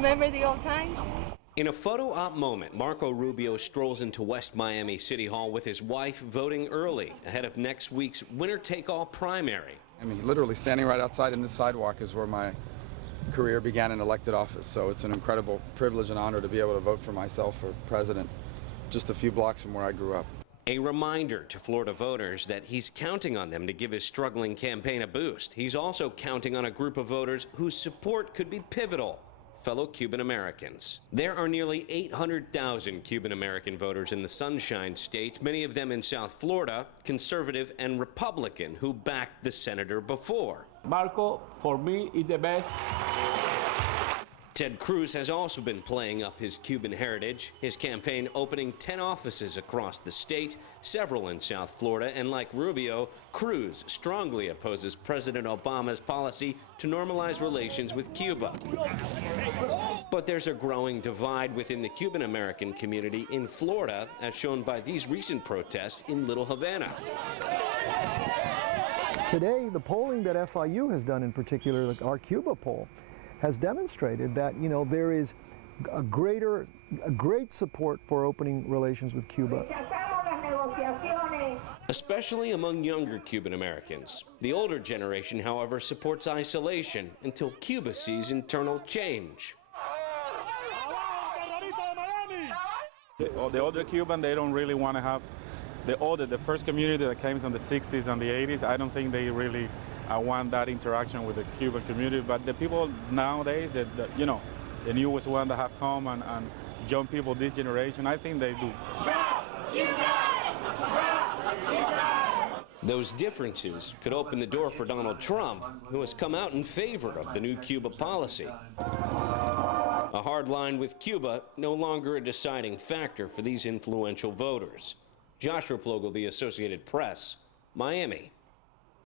remember the old times. In a photo op moment, Marco Rubio strolls into West Miami City Hall with his wife, voting early ahead of next week's winner-take-all primary. I mean, literally standing right outside in this sidewalk is where my career began in elected office, so it's an incredible privilege and honor to be able to vote for myself for president just a few blocks from where I grew up. A reminder to Florida voters that he's counting on them to give his struggling campaign a boost. He's also counting on a group of voters whose support could be pivotal: fellow Cuban Americans. There are nearly 800,000 Cuban American voters in the Sunshine State, many of them in South Florida, conservative and Republican, who backed the senator before. Marco, for me, is the best. Ted Cruz has also been playing up his Cuban heritage, his campaign opening 10 offices across the state, several in South Florida, and like Rubio, Cruz strongly opposes President Obama's policy to normalize relations with Cuba. But there's a growing divide within the Cuban American community in Florida, as shown by these recent protests in Little Havana. Today, the polling that FIU has done, in particular, like our Cuba poll, has demonstrated that, you know, there is a great support for opening relations with Cuba. Especially among younger Cuban Americans. The older generation, however, supports isolation until Cuba sees internal change. The older Cuban, they don't really want to have the first community that came in the 60s and the 80s. I don't think they really want that interaction with the Cuban community. But the people nowadays, you know, the newest one that have come and young people this generation, I think they do. Those differences could open the door for Donald Trump, who has come out in favor of the new Cuba policy. A hard line with Cuba no longer a deciding factor for these influential voters. Joshua Plogel, The Associated Press, Miami.